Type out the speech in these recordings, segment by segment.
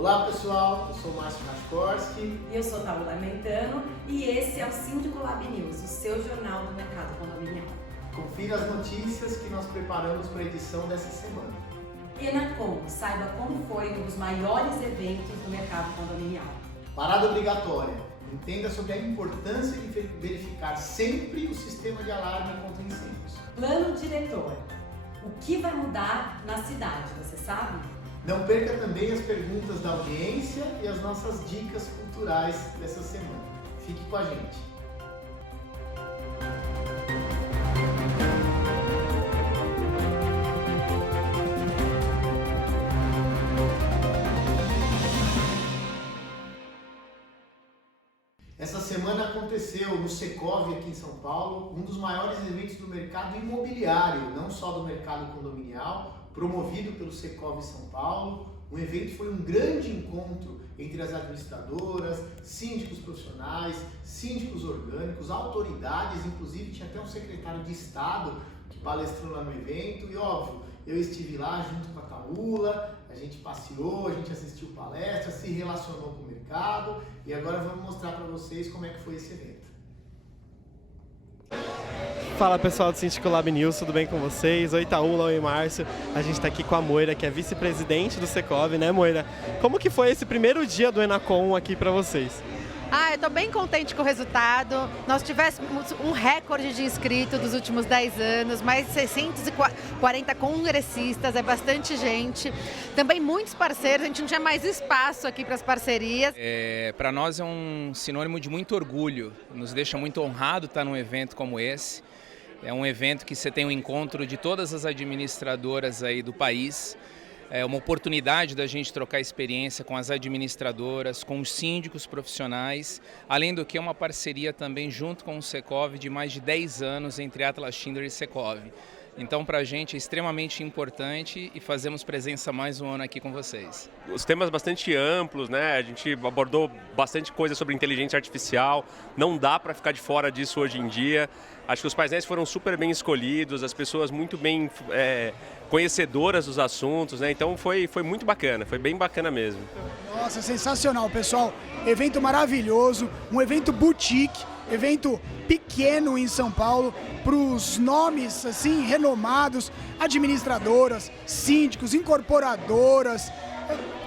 Olá pessoal, eu sou o Márcio Raskorski. E eu sou Taula Mentano e esse é o Síndico Lab News, o seu jornal do mercado condominial. Confira as notícias que nós preparamos para a edição dessa semana. Enacom, saiba como foi um dos maiores eventos do mercado condominial. Parada obrigatória, entenda sobre a importância de verificar sempre o sistema de alarme contra incêndios. Plano diretor, o que vai mudar na cidade, você sabe? Não perca também as perguntas da audiência e as nossas dicas culturais dessa semana. Fique com a gente. Essa semana aconteceu no Secov aqui em São Paulo, um dos maiores eventos do mercado imobiliário, não só do mercado condominial, promovido pelo Secov São Paulo. O evento foi um grande encontro entre as administradoras, síndicos profissionais, síndicos orgânicos, autoridades, inclusive tinha até um secretário de Estado que palestrou lá no evento e óbvio, eu estive lá junto com a Taula, a gente passeou, a gente assistiu palestras, se relacionou com o mercado e agora vamos mostrar para vocês como é que foi esse evento. Fala pessoal do Síndico Lab News, tudo bem com vocês? Oi Taula, oi Márcio. A gente está aqui com a Moira, que é vice-presidente do Secov, né Moira? Como que foi esse primeiro dia do Enacom aqui para vocês? Eu estou bem contente com o resultado. Nós tivemos um recorde de inscritos dos últimos 10 anos, mais de 640 congressistas, é bastante gente. Também muitos parceiros, a gente não tinha mais espaço aqui para as parcerias. Para nós é um sinônimo de muito orgulho, nos deixa muito honrado estar num evento como esse. É um evento que você tem um encontro de todas as administradoras aí do país. É uma oportunidade da gente trocar experiência com as administradoras, com os síndicos profissionais, além do que é uma parceria também junto com o Secov de mais de 10 anos entre Atlas Schindler e Secov. Então, para a gente é extremamente importante e fazemos presença mais um ano aqui com vocês. Os temas bastante amplos, né? A gente abordou bastante coisa sobre inteligência artificial, não dá para ficar de fora disso hoje em dia. Acho que os painéis foram super bem escolhidos, as pessoas muito bem conhecedoras dos assuntos, né? Então foi muito bacana, foi bem bacana mesmo. Nossa, sensacional, pessoal. Evento maravilhoso, um evento boutique, evento pequeno em São Paulo, para os nomes assim renomados, administradoras, síndicos, incorporadoras.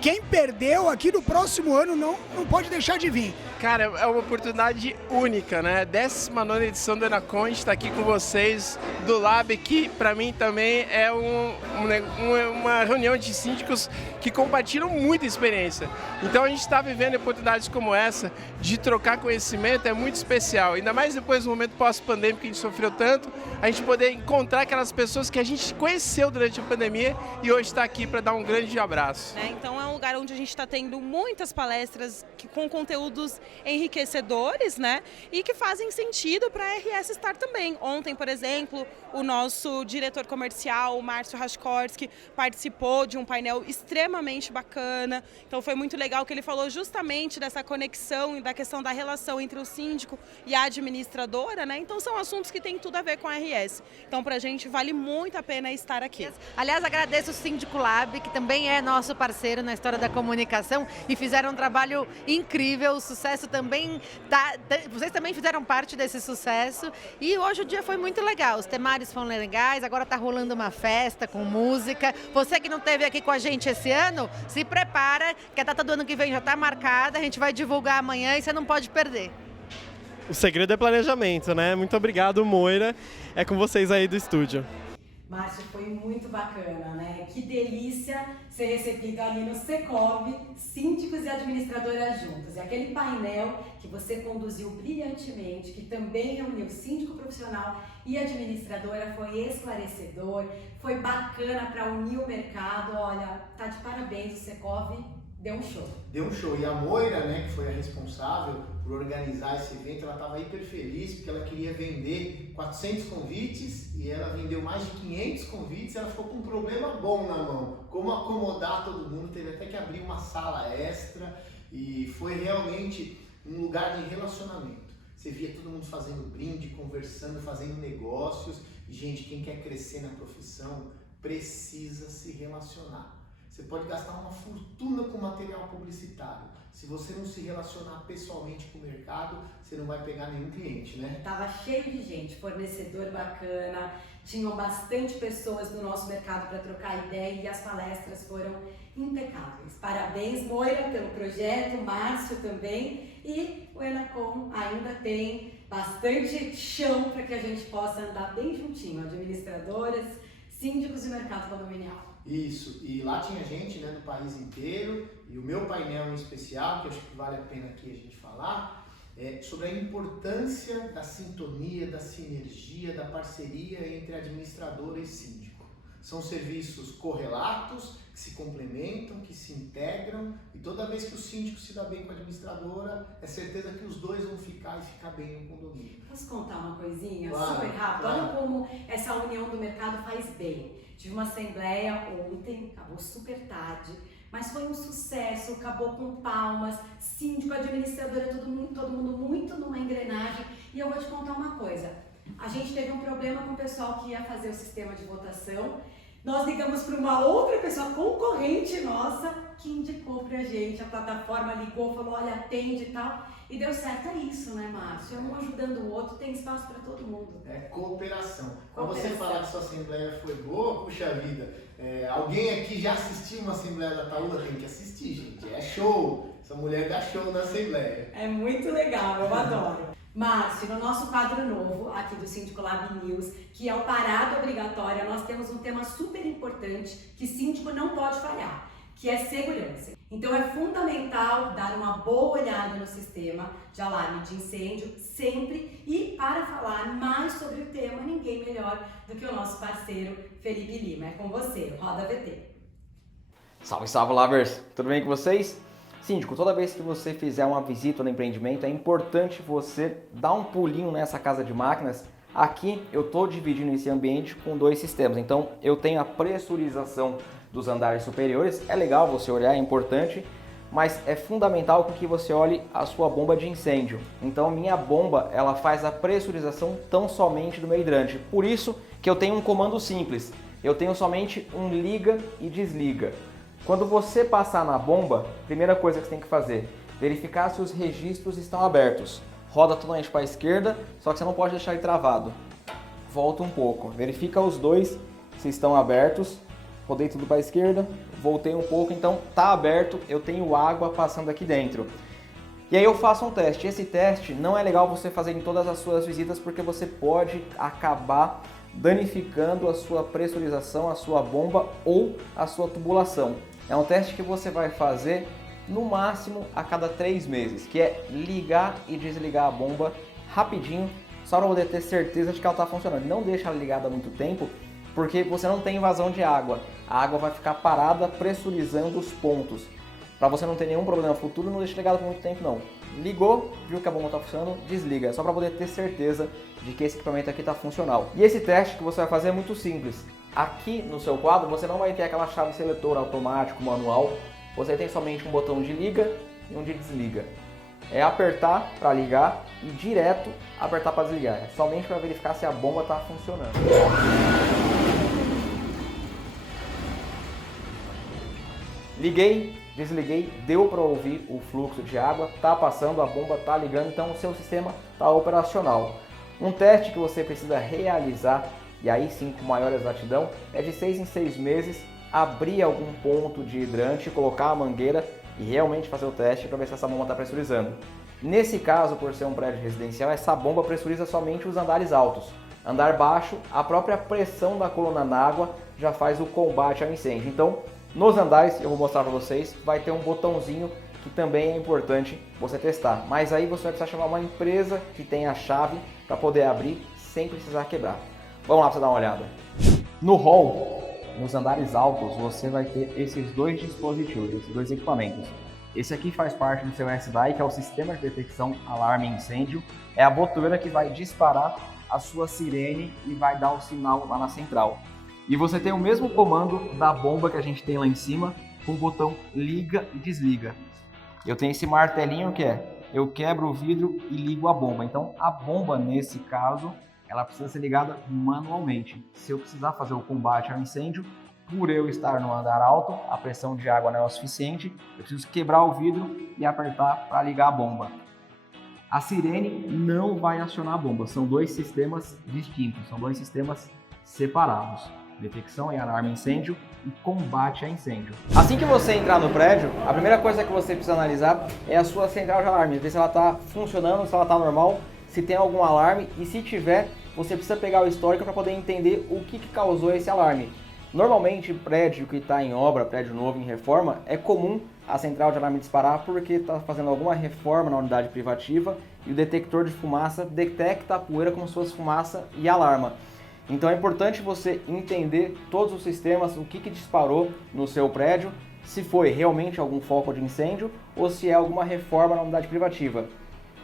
Quem perdeu aqui no próximo ano não pode deixar de vir. Cara, é uma oportunidade única, né? 19ª edição do Enacom, a gente está aqui com vocês do Lab, que para mim também é uma reunião de síndicos que compartilham muita experiência. Então a gente está vivendo oportunidades como essa, de trocar conhecimento, é muito especial. Ainda mais depois do momento pós-pandêmico que a gente sofreu tanto, a gente poder encontrar aquelas pessoas que a gente conheceu durante a pandemia e hoje está aqui para dar um grande abraço. Então é um lugar onde a gente está tendo muitas palestras com conteúdos enriquecedores, né? E que fazem sentido para a RS estar também. Ontem, por exemplo, o nosso diretor comercial, o Márcio Raskorski, participou de um painel extremamente bacana. Então foi muito legal que ele falou justamente dessa conexão e da questão da relação entre o síndico e a administradora, né? Então são assuntos que têm tudo a ver com a RS. Então pra gente vale muito a pena estar aqui. Aliás, agradeço o Síndico Lab, que também é nosso parceiro na história da comunicação e fizeram um trabalho incrível, o sucesso também, vocês também fizeram parte desse sucesso e hoje o dia foi muito legal, os temários foram legais, agora está rolando uma festa com música. Você que não esteve aqui com a gente esse ano, se prepara, que a data do ano que vem já está marcada, a gente vai divulgar amanhã e você não pode perder. O segredo é planejamento, né? Muito obrigado, Moira. É com vocês aí do estúdio. Márcio, foi muito bacana, né? Que delícia ser recebido ali no Secov, síndicos e administradoras juntos. E aquele painel que você conduziu brilhantemente, que também reuniu síndico profissional e administradora, foi esclarecedor, foi bacana para unir o mercado. Olha, tá de parabéns o Secov. Deu um show. Deu um show. E a Moira, né, que foi a responsável por organizar esse evento, ela estava hiper feliz porque ela queria vender 400 convites e ela vendeu mais de 500 convites. Ela ficou com um problema bom na mão. Como acomodar todo mundo, teve até que abrir uma sala extra e foi realmente um lugar de relacionamento. Você via todo mundo fazendo brinde, conversando, fazendo negócios. E, gente, quem quer crescer na profissão precisa se relacionar. Você pode gastar uma fortuna com material publicitário. Se você não se relacionar pessoalmente com o mercado, você não vai pegar nenhum cliente, né? Tava cheio de gente, fornecedor bacana, tinham bastante pessoas do nosso mercado para trocar ideia e as palestras foram impecáveis. Parabéns, Moira, pelo projeto, Márcio também, e o Enacom ainda tem bastante chão para que a gente possa andar bem juntinho, administradoras, síndicos e mercado condominial. Isso, e lá tinha gente, né, no país inteiro, e o meu painel em especial, que eu acho que vale a pena aqui a gente falar, é sobre a importância da sintonia, da sinergia, da parceria entre administradora e síndico. São serviços correlatos, que se complementam, que se integram, e toda vez que o síndico se dá bem com a administradora, é certeza que os dois vão ficar e ficar bem no condomínio. Posso contar uma coisinha Claro, super rápido? claro. Olha como essa união do mercado faz bem. Tive uma assembleia ontem, acabou super tarde, mas foi um sucesso, acabou com palmas, síndico, administradora, todo mundo muito numa engrenagem. E eu vou te contar uma coisa, a gente teve um problema com o pessoal que ia fazer o sistema de votação. Nós ligamos para uma outra pessoa, concorrente nossa, que indicou pra gente, a plataforma ligou, falou, olha, atende e tal, e deu certo. É isso, né, Márcio? Um ajudando o outro, tem espaço para todo mundo. É cooperação. Para você falar que sua assembleia foi boa, puxa vida, alguém aqui já assistiu uma assembleia da Taúla? Tem que assistir, gente, é show, essa mulher dá show na assembleia. É muito legal, eu adoro. Márcio, no nosso quadro novo aqui do Síndico Lab News, que é o parada obrigatória, nós temos um tema super importante que síndico não pode falhar, que é segurança. Então é fundamental dar uma boa olhada no sistema de alarme de incêndio sempre, e para falar mais sobre o tema, ninguém melhor do que o nosso parceiro Felipe Lima. É com você, roda VT. Salve, salve, Lavers! Tudo bem com vocês? Síndico, toda vez que você fizer uma visita no empreendimento, é importante você dar um pulinho nessa casa de máquinas. Aqui eu estou dividindo esse ambiente com dois sistemas, então eu tenho a pressurização dos andares superiores. É legal você olhar, é importante, mas é fundamental que você olhe a sua bomba de incêndio. Então minha bomba, ela faz a pressurização tão somente do meu hidrante. Por isso que eu tenho um comando simples, eu tenho somente um liga e desliga. Quando você passar na bomba, primeira coisa que você tem que fazer, verificar se os registros estão abertos. Roda totalmente para a esquerda, só que você não pode deixar ele travado. Volta um pouco, verifica os dois se estão abertos. Rodei tudo para a esquerda, voltei um pouco, então tá aberto, eu tenho água passando aqui dentro. E aí eu faço um teste. Esse teste não é legal você fazer em todas as suas visitas, porque você pode acabar danificando a sua pressurização, a sua bomba ou a sua tubulação. É um teste que você vai fazer no máximo a cada 3 meses, que é ligar e desligar a bomba rapidinho, só para poder ter certeza de que ela está funcionando. Não deixa ela ligada há muito tempo, porque você não tem invasão de água. A água vai ficar parada pressurizando os pontos. Para você não ter nenhum problema futuro, não deixa ligado por muito tempo não. Ligou, viu que a bomba está funcionando, desliga. É só para poder ter certeza de que esse equipamento aqui está funcional. E esse teste que você vai fazer é muito simples. Aqui no seu quadro você não vai ter aquela chave seletora automático, manual. Você tem somente um botão de liga e um de desliga. É apertar para ligar e direto apertar para desligar. É somente para verificar se a bomba está funcionando. Liguei, desliguei, deu para ouvir o fluxo de água, está passando, a bomba está ligando, então o seu sistema está operacional. Um teste que você precisa realizar, e aí sim com maior exatidão, é de 6 em 6 meses abrir algum ponto de hidrante, colocar a mangueira e realmente fazer o teste para ver se essa bomba está pressurizando. Nesse caso, por ser um prédio residencial, essa bomba pressuriza somente os andares altos. Andar baixo, a própria pressão da coluna d'água já faz o combate ao incêndio. Então, nos andares, eu vou mostrar para vocês, vai ter um botãozinho que também é importante você testar. Mas aí você vai precisar chamar uma empresa que tenha a chave para poder abrir sem precisar quebrar. Vamos lá para você dar uma olhada. No hall, nos andares altos, você vai ter esses dois dispositivos, esses dois equipamentos. Esse aqui faz parte do seu SDI, que é o Sistema de Detecção Alarme Incêndio. É a botoeira que vai disparar a sua sirene e vai dar o sinal lá na central. E você tem o mesmo comando da bomba que a gente tem lá em cima, com o botão liga e desliga. Eu tenho esse martelinho que eu quebro o vidro e ligo a bomba. Então a bomba, nesse caso, ela precisa ser ligada manualmente. Se eu precisar fazer o combate ao incêndio, Por eu estar no andar alto, a pressão de água não é o suficiente, eu preciso quebrar o vidro e apertar para ligar a bomba. A sirene não vai acionar a bomba, são dois sistemas distintos, são dois sistemas separados. Detecção e alarme incêndio e combate a incêndio. Assim que você entrar no prédio, a primeira coisa que você precisa analisar é a sua central de alarme, ver se ela está funcionando, se ela está normal, se tem algum alarme e se tiver, você precisa pegar o histórico para poder entender o que causou esse alarme. Normalmente, prédio que está em obra, prédio novo em reforma, é comum a central de alarme disparar porque está fazendo alguma reforma na unidade privativa e o detector de fumaça detecta a poeira como se fosse fumaça e alarma. Então é importante você entender todos os sistemas, o que disparou no seu prédio, se foi realmente algum foco de incêndio ou se é alguma reforma na unidade privativa.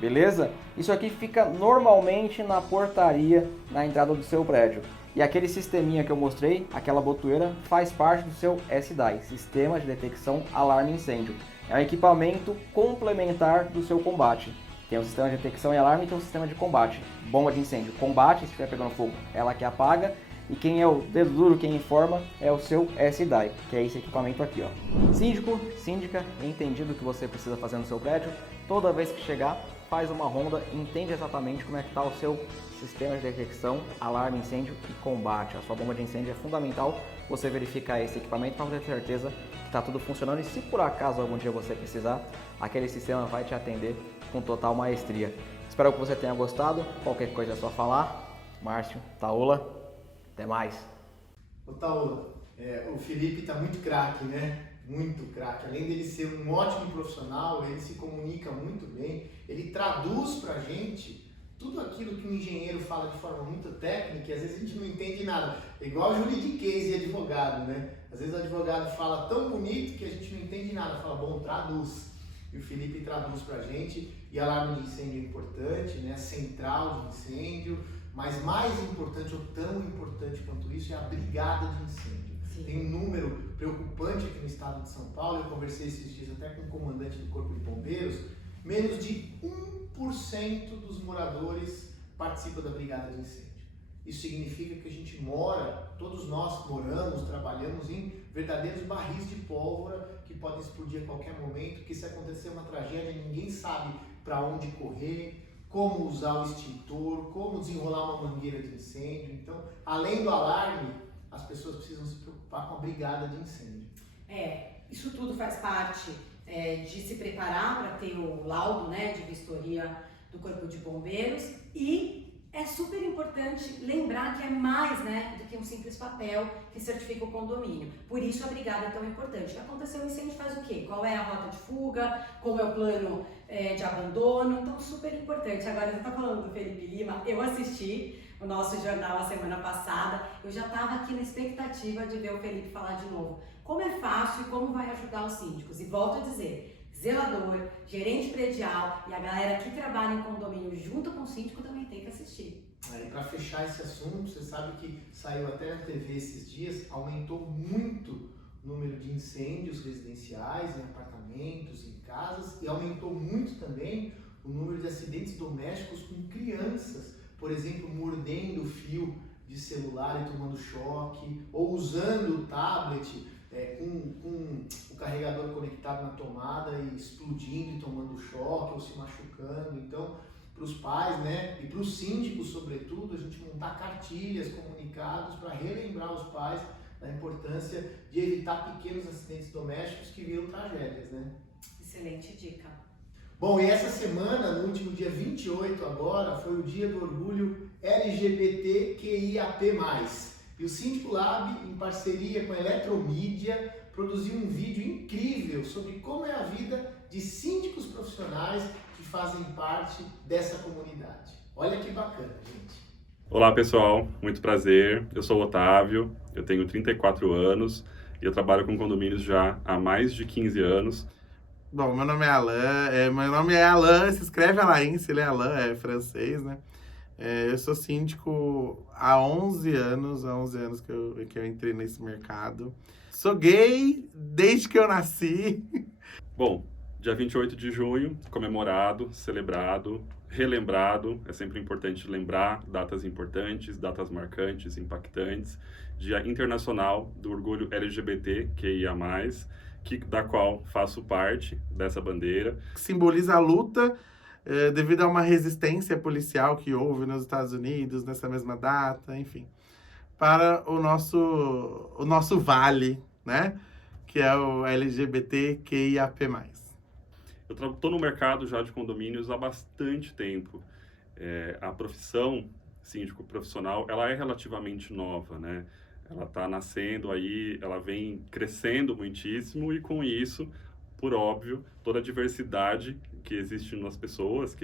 Beleza? Isso aqui fica normalmente na portaria, na entrada do seu prédio. E aquele sisteminha que eu mostrei, aquela botoeira, faz parte do seu SDAI, Sistema de Detecção Alarme Incêndio. É um equipamento complementar do seu combate. Tem um sistema de detecção e alarme e tem um sistema de combate. Bomba de incêndio, combate, se estiver pegando fogo, ela que apaga. E quem é o dedo duro, quem informa, é o seu SDAI, que é esse equipamento aqui, ó. Síndico, síndica, entendido o que você precisa fazer no seu prédio, toda vez que chegar, faz uma ronda, entende exatamente como é que está o seu sistema de detecção, alarme, incêndio e combate. A sua bomba de incêndio é fundamental você verificar esse equipamento para ter certeza que está tudo funcionando e se por acaso algum dia você precisar, aquele sistema vai te atender com total maestria. Espero que você tenha gostado, qualquer coisa é só falar. Márcio, Taola, até mais. Ô Taola, o Felipe está muito craque, né? Muito craque. Além dele ser um ótimo profissional, ele se comunica muito bem, ele traduz para a gente tudo aquilo que um engenheiro fala de forma muito técnica e às vezes a gente não entende nada. É igual juridiquês e advogado, né? Às vezes o advogado fala tão bonito que a gente não entende nada, fala, bom, traduz. E o Felipe traduz pra gente, e alarme de incêndio é importante, né? Central de incêndio, mas mais importante ou tão importante quanto isso é a brigada de incêndio. Sim. Tem um número preocupante aqui no estado de São Paulo, eu conversei esses dias até com o comandante do Corpo de Bombeiros, menos de 1% dos moradores participam da brigada de incêndio. Isso significa que a gente mora, todos nós moramos, trabalhamos em verdadeiros barris de pólvora que podem explodir a qualquer momento, que se acontecer uma tragédia ninguém sabe para onde correr, como usar o extintor, como desenrolar uma mangueira de incêndio. Então, além do alarme, as pessoas precisam se preocupar com a brigada de incêndio. Isso tudo faz parte de se preparar para ter o laudo, né, de vistoria do Corpo de Bombeiros e é super importante lembrar que é mais, né, do que um simples papel que certifica o condomínio. Por isso a brigada é tão importante. Aconteceu um incêndio, faz o quê? Qual é a rota de fuga? Como é o plano de abandono? Então, super importante. Agora, você está falando do Felipe Lima, eu assisti o nosso jornal a semana passada, eu já estava aqui na expectativa de ver o Felipe falar de novo. Como é fácil e como vai ajudar os síndicos. E volto a dizer, zelador, gerente predial e a galera que trabalha em condomínio junto com o síndico também tem que assistir. E para fechar esse assunto, você sabe que saiu até na TV esses dias, aumentou muito o número de incêndios residenciais, em apartamentos, em casas, e aumentou muito também o número de acidentes domésticos com crianças, por exemplo, mordendo o fio de celular e tomando choque, ou usando o tablet com o carregador conectado na tomada e explodindo e tomando choque ou se machucando. Então, para os pais, né, e para os síndicos, sobretudo, a gente montar cartilhas, comunicados para relembrar os pais da importância de evitar pequenos acidentes domésticos que viram tragédias, né? Excelente dica. Bom, e essa semana, no último dia 28 agora, foi o dia do orgulho LGBTQIAP+. E o Síndico Lab, em parceria com a Eletromídia, produziu um vídeo incrível sobre como é a vida de síndicos profissionais que fazem parte dessa comunidade. Olha que bacana, gente. Olá pessoal, muito prazer. Eu sou o Otávio, eu tenho 34 anos e eu trabalho com condomínios já há mais de 15 anos. Bom, meu nome é Alain, se escreve Alain, ele é Alain, é francês, né? Eu sou síndico há 11 anos que eu entrei nesse mercado. Sou gay desde que eu nasci. Bom, dia 28 de junho, comemorado, celebrado, relembrado, é sempre importante lembrar datas importantes, datas marcantes, impactantes. Dia Internacional do Orgulho LGBTQIA+, da qual faço parte dessa bandeira. Simboliza a luta devido a uma resistência policial que houve nos Estados Unidos nessa mesma data, enfim, para o nosso vale, né? Que é o LGBTQIAP+. Eu estou no mercado já de condomínios há bastante tempo. A profissão síndico profissional, ela é relativamente nova, né? Ela está nascendo aí, ela vem crescendo muitíssimo e com isso, por óbvio, toda a diversidade que existe nas pessoas,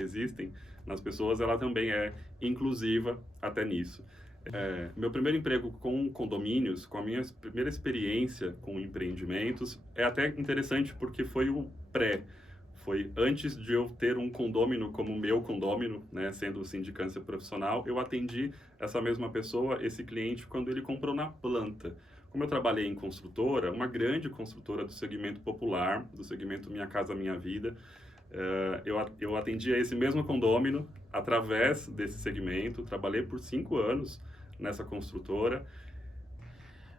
ela também é inclusiva até nisso. Meu primeiro emprego com condomínios, com a minha primeira experiência com empreendimentos, é até interessante porque foi o pré. Foi antes de eu ter um condômino como meu condômino, né, sendo sindicância profissional, eu atendi essa mesma pessoa, esse cliente, quando ele comprou na planta. Como eu trabalhei em construtora, uma grande construtora do segmento popular, do segmento Minha Casa Minha Vida, eu atendia esse mesmo condômino através desse segmento, trabalhei por 5 anos nessa construtora.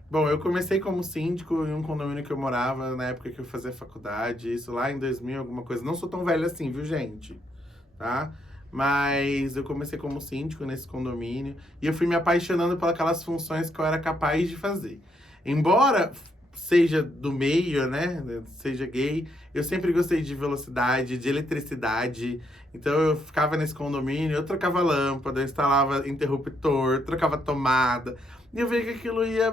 Bom, eu comecei como síndico em um condomínio que eu morava na época que eu fazia faculdade, isso lá em 2000, alguma coisa. Não sou tão velho assim, viu, gente? Tá? Mas eu comecei como síndico nesse condomínio e eu fui me apaixonando por aquelas funções que eu era capaz de fazer. Embora seja do meio, né, seja gay, eu sempre gostei de velocidade, de eletricidade. Então eu ficava nesse condomínio, eu trocava lâmpada, eu instalava interruptor, trocava tomada. E eu via que aquilo ia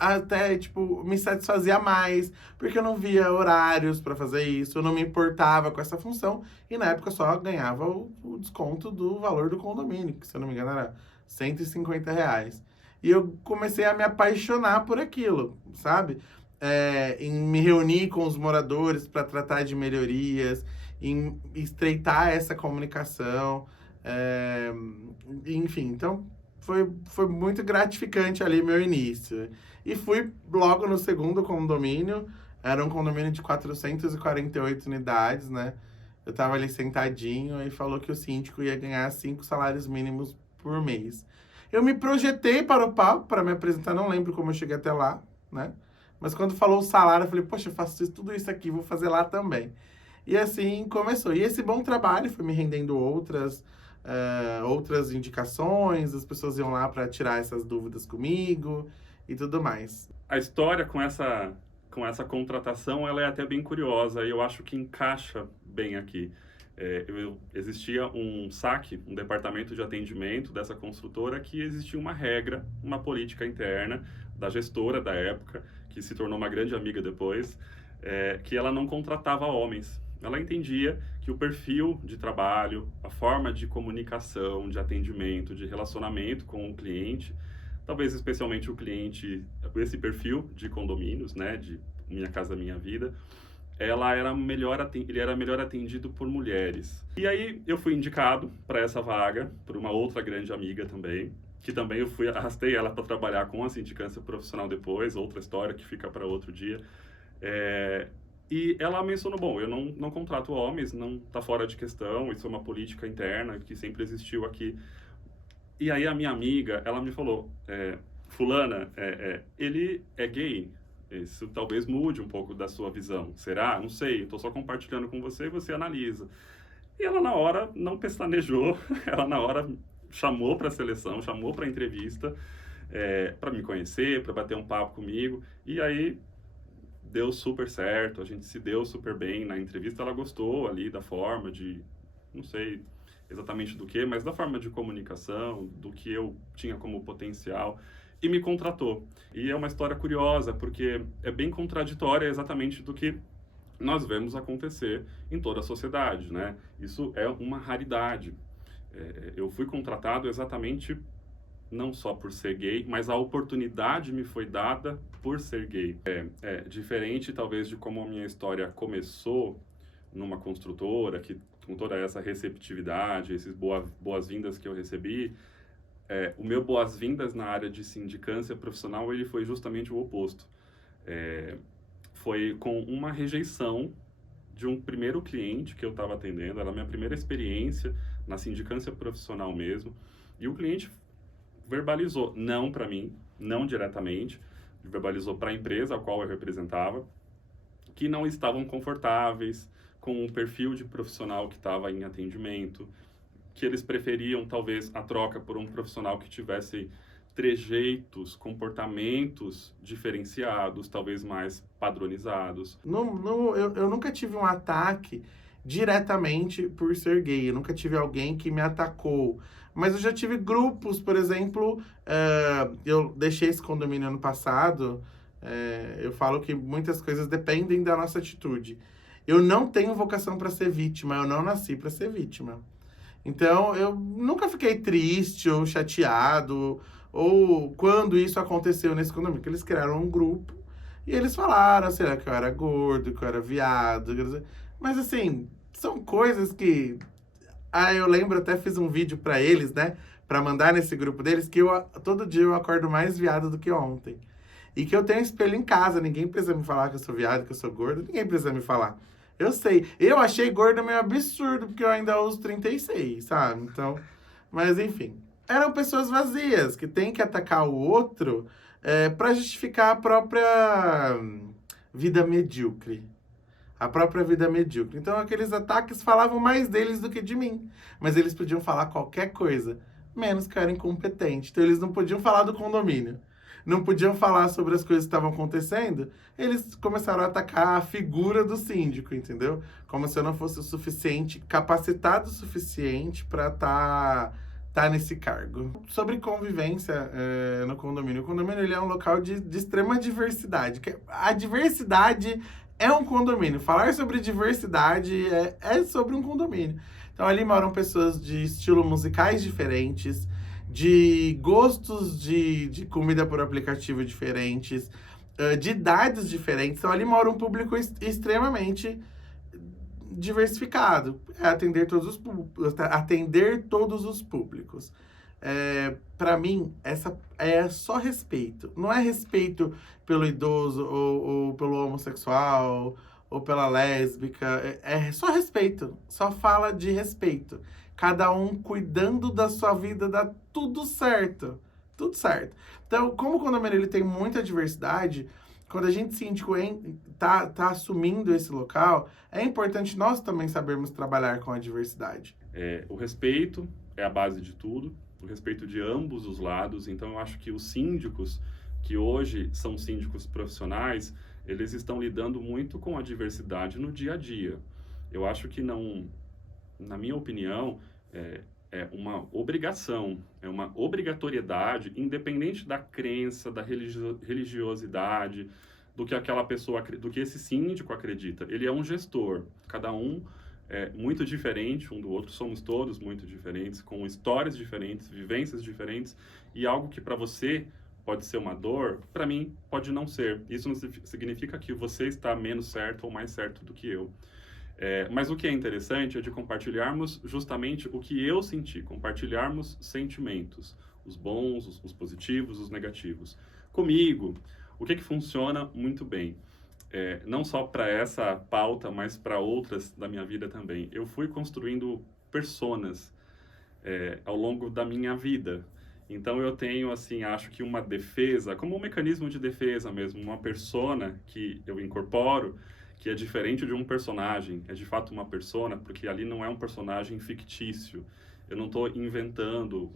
até, tipo, me satisfazia mais, porque eu não via horários para fazer isso, eu não me importava com essa função, e na época eu só ganhava o desconto do valor do condomínio, que se eu não me engano era R$150. E eu comecei a me apaixonar por aquilo, sabe? Em me reunir com os moradores para tratar de melhorias, em estreitar essa comunicação, enfim, então foi muito gratificante ali meu início. E fui logo no segundo condomínio, era um condomínio de 448 unidades, né? Eu tava ali sentadinho e falou que o síndico ia ganhar 5 salários mínimos por mês. Eu me projetei para o palco para me apresentar, não lembro como eu cheguei até lá, né? Mas quando falou o salário, eu falei, poxa, eu faço tudo isso aqui, vou fazer lá também. E assim começou. E esse bom trabalho foi me rendendo outras indicações, as pessoas iam lá para tirar essas dúvidas comigo e tudo mais. A história com essa contratação, ela é até bem curiosa e eu acho que encaixa bem aqui. Existia um SAC, um departamento de atendimento dessa construtora, que existia uma regra, uma política interna da gestora da época, que se tornou uma grande amiga depois, que ela não contratava homens. Ela entendia que o perfil de trabalho, a forma de comunicação, de atendimento, de relacionamento com o cliente, talvez especialmente o cliente, esse perfil de condomínios, né, de Minha Casa Minha Vida, ele era melhor atendido por mulheres. E aí eu fui indicado para essa vaga, por uma outra grande amiga também, que também arrastei ela para trabalhar com a sindicância profissional depois, outra história que fica para outro dia. E ela mencionou, bom, eu não contrato homens, não está fora de questão, isso é uma política interna que sempre existiu aqui. E aí a minha amiga, ela me falou, fulana, ele é gay, isso talvez mude um pouco da sua visão, será? Não sei, estou só compartilhando com você e você analisa. E ela na hora não pestanejou, ela na hora chamou para a seleção, chamou para a entrevista, para me conhecer, para bater um papo comigo, e aí deu super certo, a gente se deu super bem na entrevista, ela gostou ali da forma de, não sei exatamente do que, mas da forma de comunicação, do que eu tinha como potencial, e me contratou. E é uma história curiosa, porque é bem contraditória exatamente do que nós vemos acontecer em toda a sociedade, né? Isso é uma raridade. Eu fui contratado exatamente não só por ser gay, mas a oportunidade me foi dada por ser gay. Diferente, talvez, de como a minha história começou numa construtora, que com toda essa receptividade, esses boas-vindas que eu recebi, o meu boas-vindas na área de sindicância profissional, ele foi justamente o oposto. Foi com uma rejeição de um primeiro cliente que eu estava atendendo, era a minha primeira experiência na sindicância profissional mesmo, e o cliente verbalizou, não para mim, não diretamente, verbalizou para a empresa a qual eu representava, que não estavam confortáveis com o perfil de profissional que estava em atendimento, que eles preferiam talvez a troca por um profissional que tivesse trejeitos, comportamentos diferenciados, talvez mais padronizados. Eu nunca tive um ataque diretamente por ser gay, eu nunca tive alguém que me atacou. Mas eu já tive grupos, por exemplo, eu deixei esse condomínio ano passado, eu falo que muitas coisas dependem da nossa atitude. Eu não tenho vocação para ser vítima, eu não nasci para ser vítima. Então, eu nunca fiquei triste ou chateado, ou quando isso aconteceu nesse condomínio, que eles criaram um grupo e eles falaram, sei lá, que eu era gordo, que eu era viado, mas assim, são coisas que... eu lembro, até fiz um vídeo pra eles, né, pra mandar nesse grupo deles, que todo dia eu acordo mais viado do que ontem. E que eu tenho espelho em casa, ninguém precisa me falar que eu sou viado, que eu sou gordo, ninguém precisa me falar. Eu sei, eu achei gordo meio absurdo, porque eu ainda uso 36, sabe? Então, mas enfim. Eram pessoas vazias, que têm que atacar o outro pra justificar a própria vida medíocre. A própria vida medíocre. Então, aqueles ataques falavam mais deles do que de mim. Mas eles podiam falar qualquer coisa, menos que eu era incompetente. Então, eles não podiam falar do condomínio. Não podiam falar sobre as coisas que estavam acontecendo. Eles começaram a atacar a figura do síndico, entendeu? Como se eu não fosse o suficiente, capacitado o suficiente para tá nesse cargo. Sobre convivência no condomínio. O condomínio ele é um local de extrema diversidade. A diversidade é um condomínio. Falar sobre diversidade é sobre um condomínio. Então, ali moram pessoas de estilos musicais diferentes, de gostos de comida por aplicativo diferentes, de idades diferentes. Então, ali mora um público extremamente diversificado. É atender todos os públicos. Para mim, essa é só respeito. Não é respeito pelo idoso ou pelo homossexual ou pela lésbica. É só respeito. Só fala de respeito. Cada um cuidando da sua vida, dá tudo certo. Tudo certo. Então, como o condomínio ele tem muita diversidade, quando a gente síndico tá assumindo esse local, é importante nós também sabermos trabalhar com a diversidade. O respeito é a base de tudo, o respeito de ambos os lados. Então, eu acho que os síndicos, que hoje são síndicos profissionais, eles estão lidando muito com a diversidade no dia a dia. Eu acho que não, na minha opinião, é uma obrigação, é uma obrigatoriedade, independente da crença, da religiosidade, do que aquela pessoa, do que esse síndico acredita. Ele é um gestor, cada um é muito diferente um do outro, somos todos muito diferentes, com histórias diferentes, vivências diferentes, e algo que para você pode ser uma dor, para mim pode não ser. Isso não significa que você está menos certo ou mais certo do que eu. Mas o que é interessante é de compartilharmos justamente o que eu senti, compartilharmos sentimentos, os bons, os positivos, os negativos. Comigo, o que funciona muito bem? Não só para essa pauta, mas para outras da minha vida também. Eu fui construindo personas ao longo da minha vida. Então eu tenho, assim, acho que uma defesa, como um mecanismo de defesa mesmo, uma persona que eu incorporo, que é diferente de um personagem, é de fato uma persona, porque ali não é um personagem fictício. Eu não estou inventando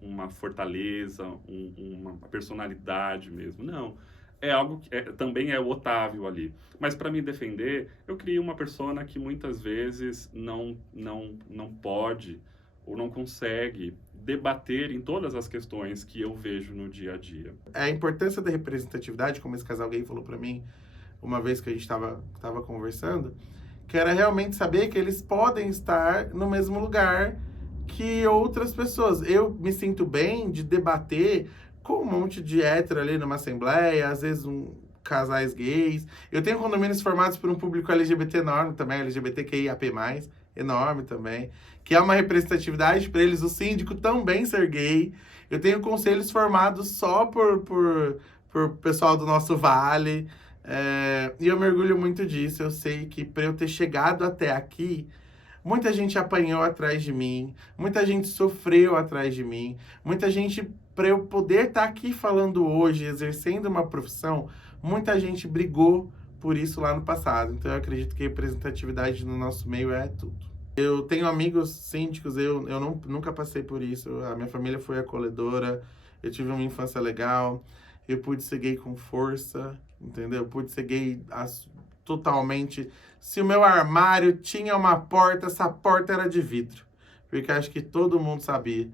uma fortaleza, uma personalidade mesmo, não. É algo que também é o Otávio ali. Mas para me defender, eu criei uma persona que muitas vezes não pode ou não consegue debater em todas as questões que eu vejo no dia a dia. A importância da representatividade, como esse casal gay falou para mim, uma vez que a gente estava conversando, que era realmente saber que eles podem estar no mesmo lugar que outras pessoas. Eu me sinto bem de debater com um monte de hétero ali numa assembleia, às vezes casais gays. Eu tenho condomínios formados por um público LGBT enorme também, LGBTQIAP+, enorme também, que é uma representatividade para eles, o síndico também ser gay. Eu tenho conselhos formados só por pessoal do nosso vale. E eu me orgulho muito disso. Eu sei que para eu ter chegado até aqui, muita gente apanhou atrás de mim, muita gente sofreu atrás de mim, muita gente, para eu poder estar aqui falando hoje, exercendo uma profissão, muita gente brigou por isso lá no passado. Então eu acredito que a representatividade no nosso meio é tudo. Eu tenho amigos síndicos, eu nunca passei por isso, a minha família foi acolhedora, eu tive uma infância legal, eu pude ser gay com força, entendeu? Eu pude ser gay totalmente. Se o meu armário tinha uma porta, essa porta era de vidro, porque acho que todo mundo sabia.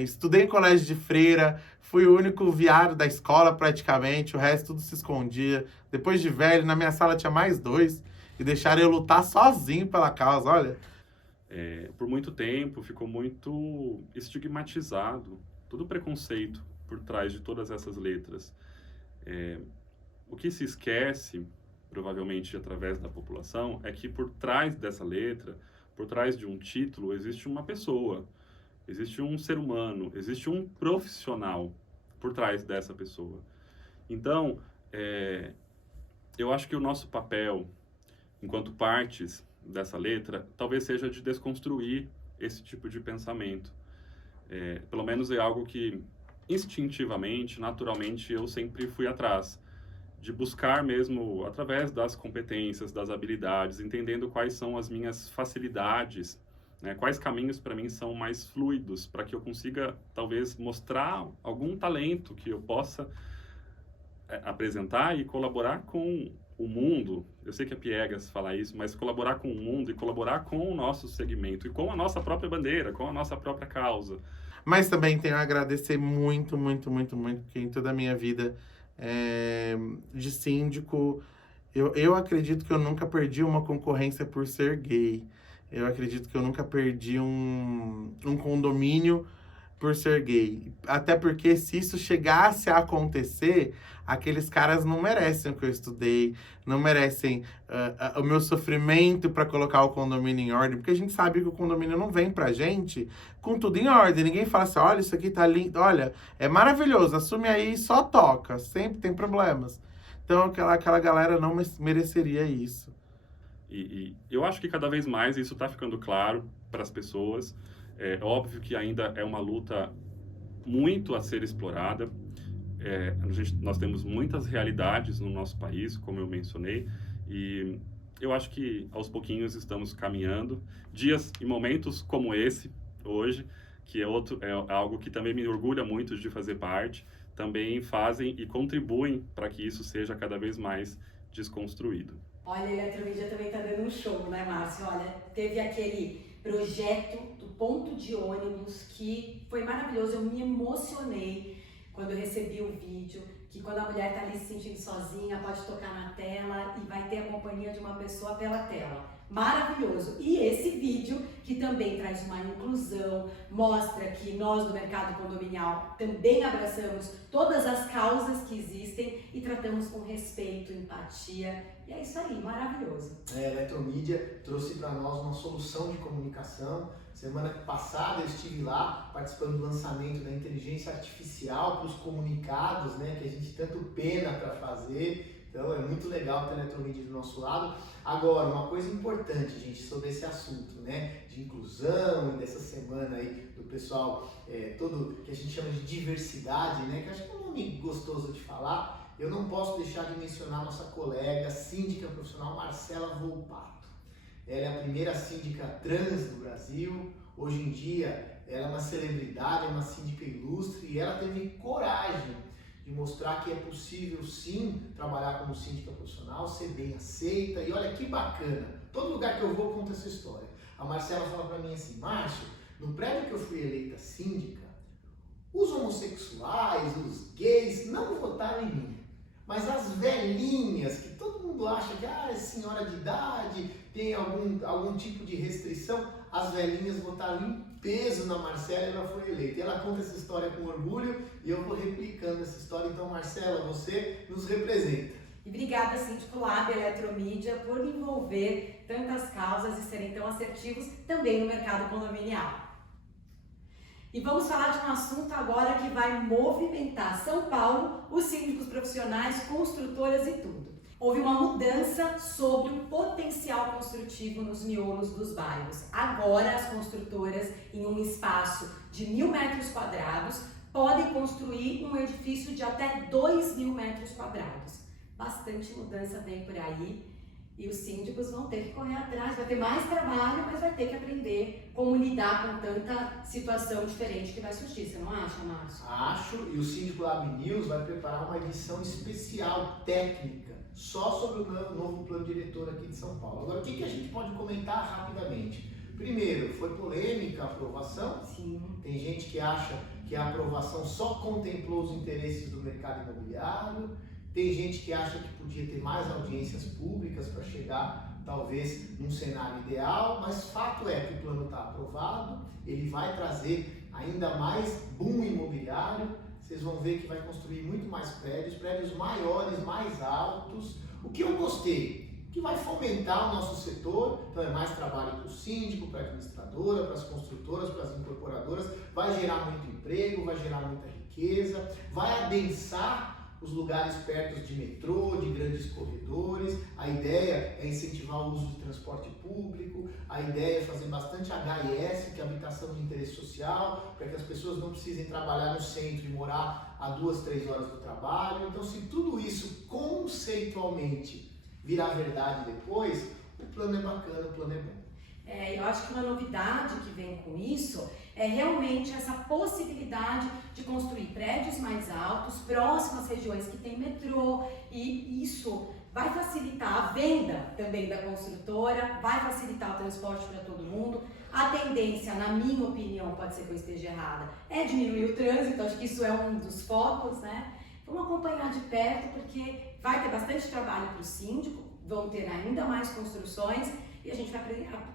Estudei em colégio de freira, fui o único viado da escola praticamente, o resto tudo se escondia. Depois de velho, na minha sala tinha mais 2 e deixaram eu lutar sozinho pela causa, olha. Por muito tempo ficou muito estigmatizado, todo o preconceito por trás de todas essas letras. O que se esquece, provavelmente através da população, é que por trás dessa letra, por trás de um título, existe uma pessoa, existe um ser humano, existe um profissional por trás dessa pessoa. Então, eu acho que o nosso papel, enquanto partes dessa letra, talvez seja de desconstruir esse tipo de pensamento. Pelo menos é algo que, instintivamente, naturalmente, eu sempre fui atrás. De buscar mesmo, através das competências, das habilidades, entendendo quais são as minhas facilidades, né? Quais caminhos para mim são mais fluidos, para que eu consiga, talvez, mostrar algum talento que eu possa apresentar e colaborar com o mundo. Eu sei que é piegas falar isso, mas colaborar com o mundo e colaborar com o nosso segmento e com a nossa própria bandeira, com a nossa própria causa. Mas também tenho a agradecer muito, muito, muito, muito, porque em toda a minha vida de síndico, eu acredito que eu nunca perdi uma concorrência por ser gay. Eu acredito que eu nunca perdi um condomínio por ser gay. Até porque se isso chegasse a acontecer, aqueles caras não merecem o que eu estudei, não merecem o meu sofrimento para colocar o condomínio em ordem, porque a gente sabe que o condomínio não vem pra gente com tudo em ordem. Ninguém fala assim, olha, isso aqui tá lindo, olha, é maravilhoso, assume aí e só toca, sempre tem problemas. Então aquela galera não mereceria isso. E eu acho que cada vez mais isso está ficando claro para as pessoas. É óbvio que ainda é uma luta muito a ser explorada. Nós temos muitas realidades no nosso país, como eu mencionei, e eu acho que aos pouquinhos estamos caminhando. Dias e momentos como esse, hoje, que é algo que também me orgulha muito de fazer parte, também fazem e contribuem para que isso seja cada vez mais desconstruído. Olha, a Eletromídia também está dando um show, né, Márcio? Olha, teve aquele projeto do ponto de ônibus que foi maravilhoso. Eu me emocionei quando eu recebi o vídeo, que quando a mulher está ali se sentindo sozinha, pode tocar na tela e vai ter a companhia de uma pessoa pela tela. Maravilhoso! E esse vídeo, que também traz uma inclusão, mostra que nós do mercado condominial também abraçamos todas as causas que existem e tratamos com respeito, empatia. E é isso aí, maravilhoso! A Eletromídia trouxe para nós uma solução de comunicação. Semana passada eu estive lá participando do lançamento da inteligência artificial para os comunicados, né, que a gente tanto pena para fazer. Então é muito legal ter a Eletromídia do nosso lado. Agora, uma coisa importante, gente, sobre esse assunto, né, de inclusão e dessa semana aí do pessoal, todo que a gente chama de diversidade, né, que eu acho que é um nome gostoso de falar. Eu não posso deixar de mencionar nossa colega síndica profissional Marcela Volpato. Ela é a primeira síndica trans do Brasil. Hoje em dia, ela é uma celebridade, é uma síndica ilustre e ela teve coragem de mostrar que é possível sim trabalhar como síndica profissional, ser bem aceita. E olha que bacana, todo lugar que eu vou conta essa história. A Marcela fala para mim assim, Márcio, no prédio que eu fui eleita síndica, os homossexuais, os gays não votaram em mim. Mas as velhinhas, que todo mundo acha que é senhora de idade, tem algum tipo de restrição, as velhinhas votaram em peso na Marcela e ela foi eleita. E ela conta essa história com orgulho e eu vou replicando essa história. Então, Marcela, você nos representa. E obrigada, Síndico Lab, Eletromídia, por envolver tantas causas e serem tão assertivos também no mercado condominial. E vamos falar de um assunto agora que vai movimentar São Paulo, os síndicos profissionais, construtoras e tudo. houve uma mudança sobre o potencial construtivo nos miolos dos bairros. Agora as construtoras, em um espaço de 1.000 metros quadrados, podem construir um edifício de até 2.000 metros quadrados. Bastante mudança vem por aí e os síndicos vão ter que correr atrás, vai ter mais trabalho, mas vai ter que aprender como lidar com tanta situação diferente que vai surgir. Você não acha, Márcio? Acho, e o Síndico Lab News vai preparar uma edição especial, técnica, só sobre o novo plano diretor aqui de São Paulo. Agora, o que a gente pode comentar rapidamente? Primeiro, foi polêmica a aprovação. Sim. Tem gente que acha que a aprovação só contemplou os interesses do mercado imobiliário. Tem gente que acha que podia ter mais audiências públicas para chegar, talvez, num cenário ideal. Mas fato é que o plano está aprovado, ele vai trazer ainda mais boom imobiliário. Vocês vão ver que vai construir muito mais prédios maiores, mais altos. O que eu gostei? Que vai fomentar o nosso setor, então é mais trabalho para o síndico, para a administradora, para as construtoras, para as incorporadoras, vai gerar muito emprego, vai gerar muita riqueza, vai adensar os lugares perto de metrô, de grandes corredores. A ideia é incentivar o uso de transporte público, a ideia é fazer bastante HIS, que é habitação de interesse social, para que as pessoas não precisem trabalhar no centro e morar a 2, 3 horas do trabalho. Então, se tudo isso conceitualmente virar verdade depois, o plano é bacana, o plano é bom. Eu acho que uma novidade que vem com isso é realmente essa possibilidade de construir prédios mais altos, próximo às regiões que tem metrô, e isso vai facilitar a venda também da construtora, vai facilitar o transporte para todo mundo. A tendência, na minha opinião, pode ser que eu esteja errada, é diminuir o trânsito, acho que isso é um dos focos, né? Vamos acompanhar de perto, porque vai ter bastante trabalho para o síndico, vão ter ainda mais construções e a gente vai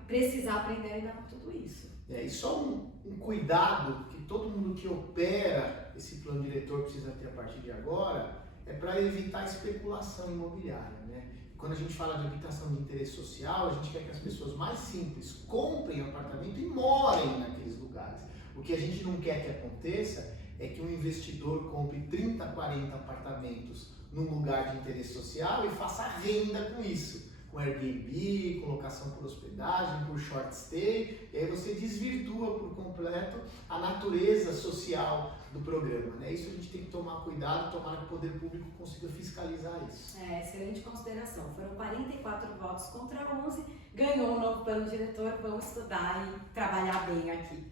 precisar aprender a lidar com tudo isso. E só um cuidado que todo mundo que opera esse plano diretor precisa ter a partir de agora é para evitar especulação imobiliária, né? Quando a gente fala de habitação de interesse social, a gente quer que as pessoas mais simples comprem apartamento e morem naqueles lugares. O que a gente não quer que aconteça é que um investidor compre 30, 40 apartamentos num lugar de interesse social e faça renda com isso, com Airbnb, com locação por hospedagem, por short stay, e aí você desvirtua por completo a natureza social do programa, né? Isso a gente tem que tomar cuidado, tomara que o poder público consiga fiscalizar isso. Excelente consideração. Foram 44 votos contra 11, ganhou um novo plano diretor, vamos estudar e trabalhar bem aqui.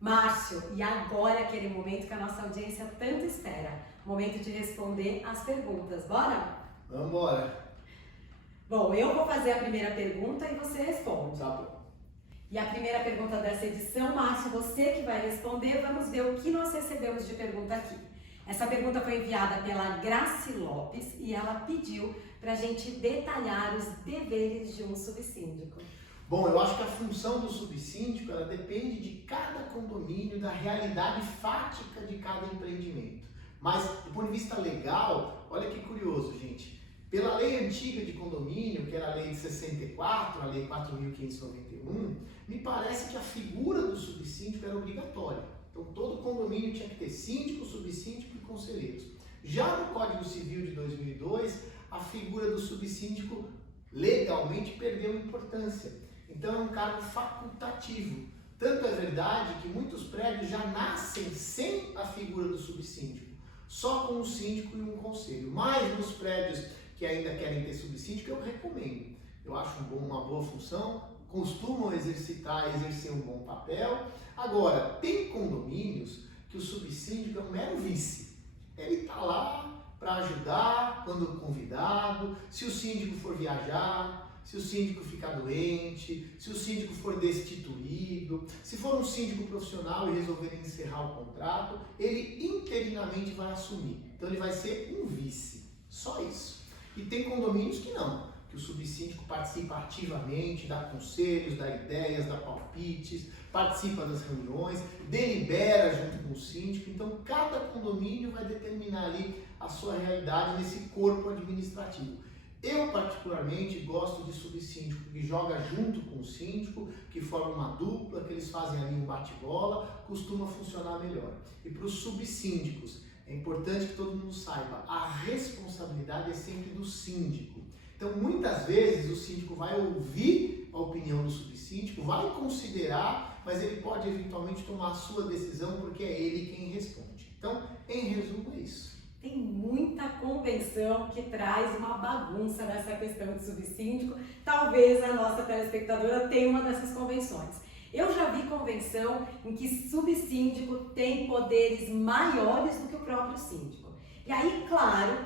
Márcio, e agora aquele momento que a nossa audiência tanto espera, momento de responder as perguntas, bora? Vamos embora! Bom, eu vou fazer a primeira pergunta e você responde. Tá bom. E a primeira pergunta dessa edição, Márcio, você que vai responder, vamos ver o que nós recebemos de pergunta aqui. Essa pergunta foi enviada pela Graci Lopes e ela pediu para a gente detalhar os deveres de um subsíndico. Bom, eu acho que a função do subsíndico, ela depende de cada condomínio, da realidade fática de cada empreendimento. Mas, do ponto de vista legal, olha que curioso, gente. Pela lei antiga de condomínio, que era a lei de 64, a lei 4.591, me parece que a figura do subsíndico era obrigatória. Então, todo condomínio tinha que ter síndico, subsíndico e conselheiros. Já no Código Civil de 2002, a figura do subsíndico legalmente perdeu importância. Então, é um cargo facultativo. Tanto é verdade que muitos prédios já nascem sem a figura do subsíndico, só com um síndico e um conselho. Mas nos prédios que ainda querem ter subsíndico, eu recomendo. Eu acho uma boa função, costumam exercer um bom papel. Agora, tem condomínios que o subsíndico é um mero vice. Ele está lá para ajudar quando convidado, se o síndico for viajar, se o síndico ficar doente, se o síndico for destituído, se for um síndico profissional e resolver encerrar o contrato, ele interinamente vai assumir. Então ele vai ser um vice, só isso. E tem condomínios que não, que o subsíndico participa ativamente, dá conselhos, dá ideias, dá palpites, participa das reuniões, delibera junto com o síndico. Então cada condomínio vai determinar ali a sua realidade nesse corpo administrativo. Eu particularmente gosto de subsíndico que joga junto com o síndico, que forma uma dupla, que eles fazem ali um bate-bola, costuma funcionar melhor. E para os subsíndicos, é importante que todo mundo saiba, a responsabilidade é sempre do síndico. Então, muitas vezes, o síndico vai ouvir a opinião do subsíndico, vai considerar, mas ele pode eventualmente tomar a sua decisão porque é ele quem responde. Então, em resumo, é isso. Tem muita convenção que traz uma bagunça nessa questão de subsíndico. Talvez a nossa telespectadora tenha uma dessas convenções. Eu já vi convenção em que subsíndico tem poderes maiores do que o próprio síndico. E aí, claro,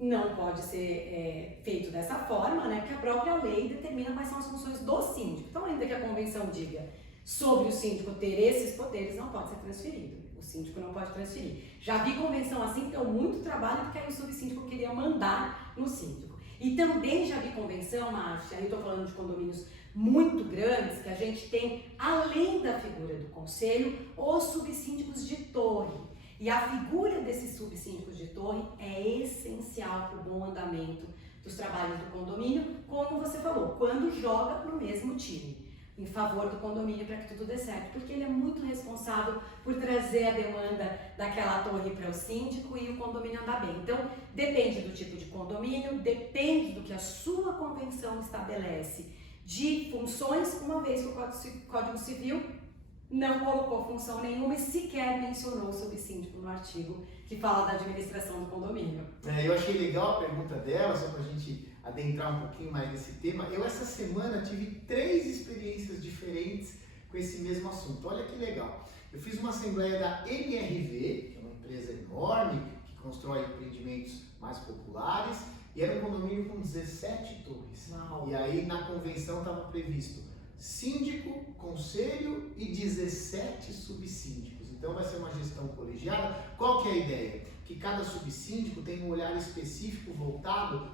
não pode ser feito dessa forma, né? Porque a própria lei determina quais são as funções do síndico. Então, ainda que a convenção diga sobre o síndico ter esses poderes, não pode ser transferido. O síndico não pode transferir. Já vi convenção assim que deu muito trabalho porque aí o subsíndico queria mandar no síndico. E também já vi convenção, Márcia, aí eu estou falando de condomínios muito grandes, que a gente tem, além da figura do conselho, os subsíndicos de torre. E a figura desses subsíndicos de torre é essencial para o bom andamento dos trabalhos do condomínio, como você falou, quando joga para o mesmo time, em favor do condomínio para que tudo dê certo, porque ele é muito responsável por trazer a demanda daquela torre para o síndico e o condomínio andar bem. Então, depende do tipo de condomínio, depende do que a sua convenção estabelece de funções, uma vez que o Código Civil não colocou função nenhuma e sequer mencionou o subsíndico no artigo que fala da administração do condomínio. Eu achei legal a pergunta dela, só para a gente adentrar um pouquinho mais nesse tema. Eu, essa semana, tive 3 experiências diferentes com esse mesmo assunto. Olha que legal. Eu fiz uma assembleia da MRV, que é uma empresa enorme, que constrói empreendimentos mais populares, e era um condomínio com 17 torres. Uau. E aí, na convenção, estava previsto síndico, conselho e 17 subsíndicos. Então vai ser uma gestão colegiada. Qual que é a ideia? Que cada subsíndico tem um olhar específico voltado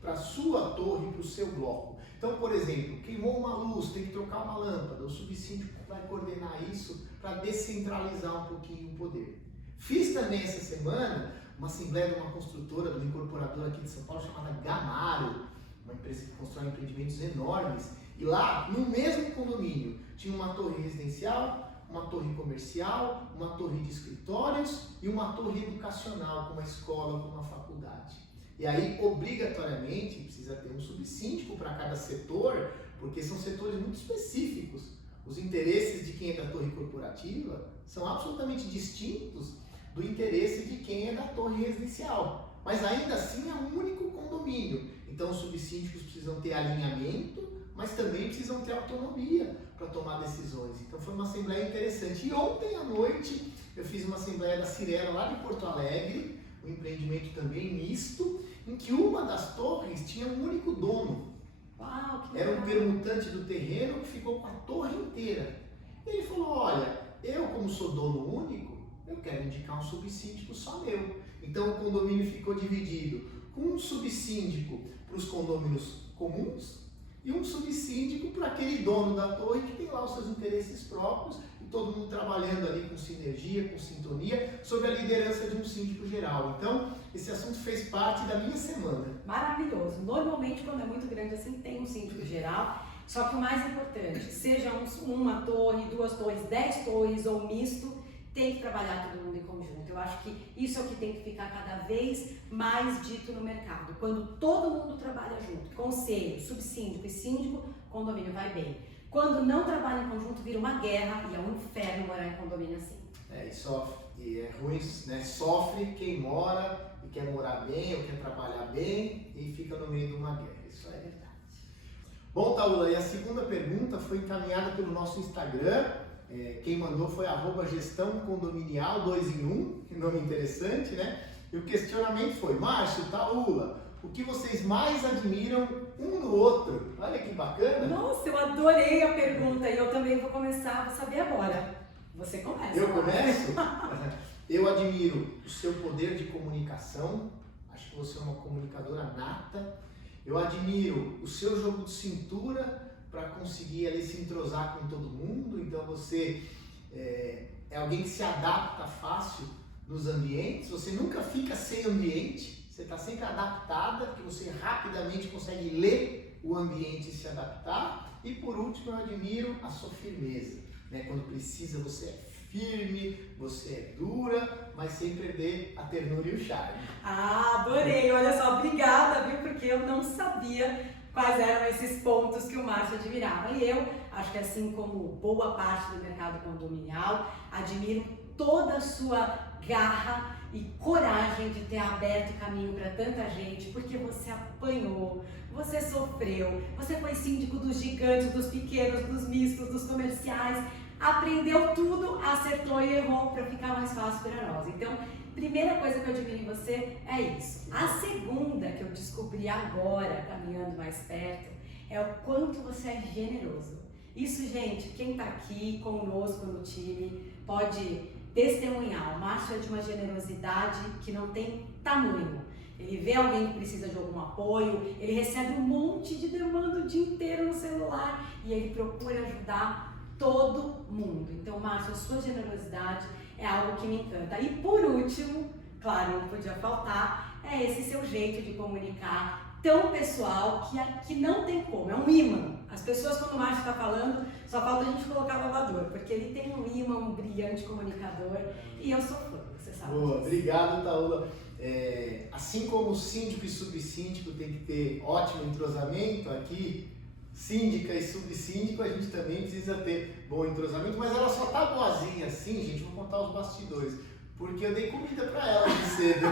para a sua torre, para o seu bloco. Então, por exemplo, queimou uma luz, tem que trocar uma lâmpada, o subsíndico vai coordenar isso para descentralizar um pouquinho o poder. Fiz também essa semana uma assembleia de uma construtora, de uma incorporadora aqui de São Paulo chamada Gamaro, uma empresa que constrói empreendimentos enormes. E lá, no mesmo condomínio, tinha uma torre residencial, uma torre comercial, uma torre de escritórios e uma torre educacional, com uma escola, com uma faculdade. E aí, obrigatoriamente, precisa ter um subsíndico para cada setor, porque são setores muito específicos. Os interesses de quem é da torre corporativa são absolutamente distintos do interesse de quem é da torre residencial. Mas ainda assim é um único condomínio. Então, os subsíndicos precisam ter alinhamento, mas também precisam ter autonomia para tomar decisões. Então foi uma assembleia interessante. E ontem à noite eu fiz uma assembleia da Cirela lá de Porto Alegre, um empreendimento também misto, em que uma das torres tinha um único dono. Uau, que Era um legal. permutante do terreno que ficou com a torre inteira. E ele falou, olha, eu como sou dono único, eu quero indicar um subsíndico só meu. Então o condomínio ficou dividido com um subsíndico para os condôminos comuns, e um subsíndico para aquele dono da torre que tem lá os seus interesses próprios e todo mundo trabalhando ali com sinergia, com sintonia, sob a liderança de um síndico geral. Então, esse assunto fez parte da minha semana. Maravilhoso. Normalmente, quando é muito grande assim, tem um síndico geral, só que o mais importante, seja uma torre, 2 torres, 10 torres ou misto, tem que trabalhar todo mundo em conjunto. Eu acho que isso é o que tem que ficar cada vez mais dito no mercado. Quando todo mundo trabalha junto, conselho, subsíndico e síndico, o condomínio vai bem. Quando não trabalha em conjunto, vira uma guerra e é um inferno morar em condomínio assim. E sofre. E é ruim, né? Sofre quem mora e quer morar bem ou quer trabalhar bem e fica no meio de uma guerra. Isso é verdade. Bom, Taula, e a segunda pergunta foi encaminhada pelo nosso Instagram. Quem mandou foi @gestãocondominial 2 em 1, que nome interessante, né? E o questionamento foi, Márcio, Taula, o que vocês mais admiram um no outro? Olha que bacana. Nossa, eu adorei a pergunta e eu também vou começar a saber agora. Você começa. Eu começo? Eu admiro o seu poder de comunicação, acho que você é uma comunicadora nata. Eu admiro o seu jogo de cintura para conseguir ali se entrosar com todo mundo, então você é alguém que se adapta fácil nos ambientes, você nunca fica sem ambiente, você está sempre adaptada, porque você rapidamente consegue ler o ambiente e se adaptar. E por último, eu admiro a sua firmeza, né? Quando precisa, você é firme, você é dura, mas sem perder a ternura e o charme. Ah, adorei! Olha só, obrigada, viu? Porque eu não sabia quais eram esses pontos que o Márcio admirava. E eu acho que assim como boa parte do mercado condominial, admiro toda a sua garra e coragem de ter aberto caminho para tanta gente, porque você apanhou, você sofreu, você foi síndico dos gigantes, dos pequenos, dos mistos, dos comerciais, aprendeu tudo, acertou e errou para ficar mais fácil para nós. Então, primeira coisa que eu admiro em você é isso. A segunda que eu descobri agora, caminhando mais perto, é o quanto você é generoso. Isso, gente, quem está aqui conosco no time pode testemunhar. O Márcio é de uma generosidade que não tem tamanho. Ele vê alguém que precisa de algum apoio, ele recebe um monte de demanda o dia inteiro no celular e ele procura ajudar todo mundo. Então, Márcio, a sua generosidade é algo que me encanta. E por último, claro, não podia faltar, é esse seu jeito de comunicar tão pessoal que não tem como, é um imã. As pessoas, quando o Márcio está falando, só falta a gente colocar lavador, porque ele tem um imã, um brilhante comunicador, e eu sou fã, você sabe. Boa, obrigado, Itaúla. Assim como o síndico e subsíndico tem que ter ótimo entrosamento aqui, síndica e subsíndico, a gente também precisa ter bom entrosamento, mas ela só tá boazinha assim, gente, vou contar os bastidores, porque eu dei comida para ela de cedo.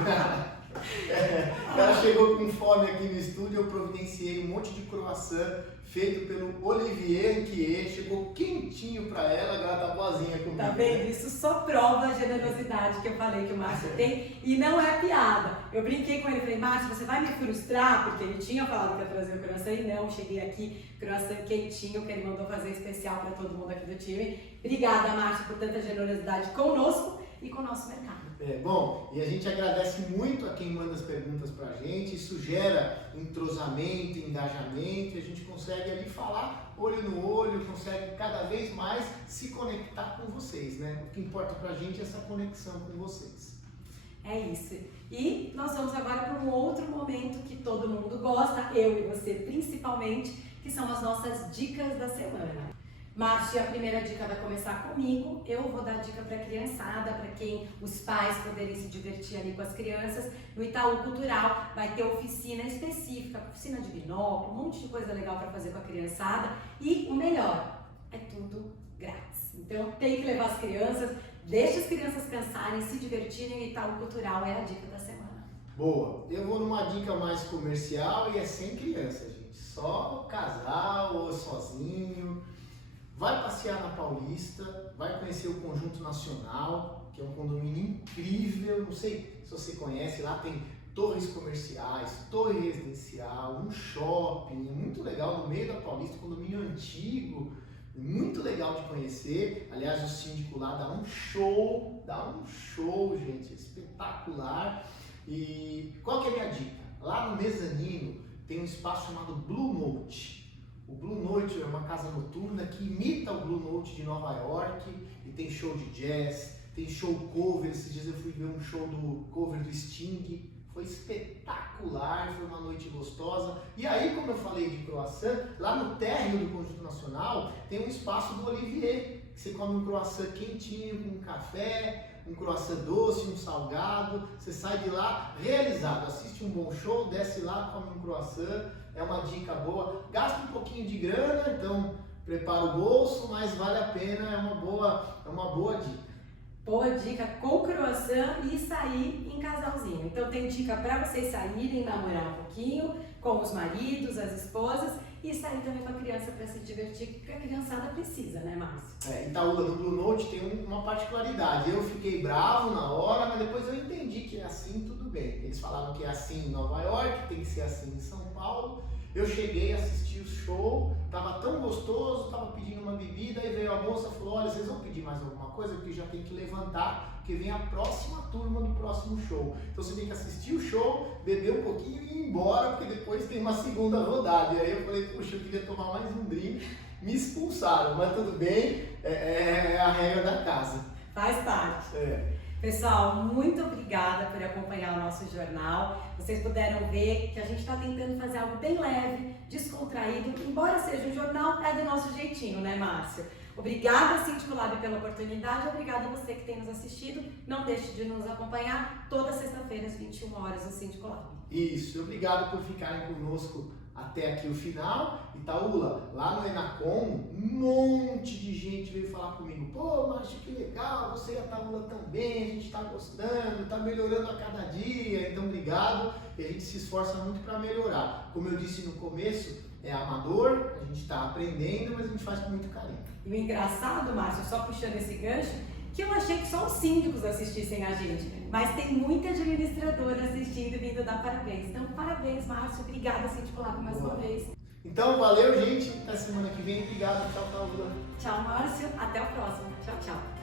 Ela chegou com fome aqui no estúdio, eu providenciei um monte de croissant feito pelo Olivier Anquier, chegou quentinho para ela, agora tá boazinha comigo. Tá vendo? Isso só prova a generosidade que eu falei que o Márcio tem, e não é piada. Eu brinquei com ele, falei, Márcio, você vai me frustrar? Porque ele tinha falado que ia trazer o croissant e não, cheguei aqui, croissant quentinho, que ele mandou fazer especial para todo mundo aqui do time. Obrigada, Márcio, por tanta generosidade conosco e com o nosso mercado. Bom, e a gente agradece muito a quem manda as perguntas pra gente, isso gera entrosamento, engajamento, e a gente consegue ali falar olho no olho, consegue cada vez mais se conectar com vocês, né? O que importa pra gente é essa conexão com vocês. É isso. E nós vamos agora para um outro momento que todo mundo gosta, eu e você principalmente, que são as nossas dicas da semana. Márcio, a primeira dica vai começar comigo. Eu vou dar dica para a criançada, para quem os pais poderem se divertir ali com as crianças. No Itaú Cultural vai ter oficina específica, oficina de binóculo, um monte de coisa legal para fazer com a criançada. E o melhor, é tudo grátis. Então tem que levar as crianças, deixa as crianças cansarem, se divertirem. O Itaú Cultural é a dica da semana. Boa, eu vou numa dica mais comercial e é sem criança, gente. Só casal ou sozinho. Vai passear na Paulista, vai conhecer o Conjunto Nacional, que é um condomínio incrível, não sei se você conhece, lá tem torres comerciais, torre residencial, um shopping, é muito legal, no meio da Paulista, condomínio antigo, muito legal de conhecer. Aliás, o síndico lá dá um show, gente, espetacular. E qual que é a minha dica? Lá no mezanino tem um espaço chamado Blue Note. O Blue Note é uma casa noturna que imita o Blue Note de Nova York e tem show de jazz, tem show cover. Esses dias eu fui ver um show do cover do Sting, foi espetacular, foi uma noite gostosa. E aí, como eu falei de croissant, lá no térreo do Conjunto Nacional tem um espaço do Olivier, que você come um croissant quentinho com um café, um croissant doce, um salgado, você sai de lá realizado, assiste um bom show, desce lá, come um croissant. É uma dica boa, gasta um pouquinho de grana, então prepara o bolso, mas vale a pena, é uma boa dica. Boa dica com croissant e sair em casalzinho. Então tem dica para vocês saírem, namorar um pouquinho com os maridos, as esposas e sair também com a criança para se divertir, porque a criançada precisa, né, Márcio? Itaúla, no Blue Note tem uma particularidade. Eu fiquei bravo na hora, mas depois eu entendi que é assim, tudo bem. Eles falaram que é assim em Nova York, tem que ser assim em São Paulo. Eu cheguei, assisti o show, tava tão gostoso, tava pedindo uma bebida, aí veio a moça e falou, olha, vocês vão pedir mais alguma coisa? Porque já tem que levantar, porque vem a próxima turma do próximo show. Então você tem que assistir o show, beber um pouquinho e ir embora, porque depois tem uma segunda rodada. E aí eu falei, puxa, eu queria tomar mais um drink, me expulsaram, mas tudo bem, é a regra da casa. Faz parte. Pessoal, muito obrigada por acompanhar o nosso jornal. Vocês puderam ver que a gente está tentando fazer algo bem leve, descontraído. Embora seja um jornal, é do nosso jeitinho, né, Márcio? Obrigada, Síndico Lab, pela oportunidade. Obrigada a você que tem nos assistido. Não deixe de nos acompanhar toda sexta-feira às 21 horas no Síndico Lab. Isso, obrigado por ficarem conosco até aqui o final. Itaúla, lá no Enacom, um monte de gente veio falar comigo. Pô, Márcio, que legal, você e a Itaúla também, a gente está gostando, está melhorando a cada dia. Então, obrigado. E a gente se esforça muito para melhorar. Como eu disse no começo, é amador, a gente está aprendendo, mas a gente faz com muito carinho. E o engraçado, Márcio, só puxando esse gancho, que eu achei que só os síndicos assistissem a gente, mas tem muita administradora assistindo e vindo dar parabéns. Então, parabéns, Márcio. Obrigada, Síndico Lab, mais uma vez. Então, valeu, gente. Até semana que vem. Obrigado. Tchau, Itaúla. Tchau, Márcio. Até o próximo. Tchau, tchau.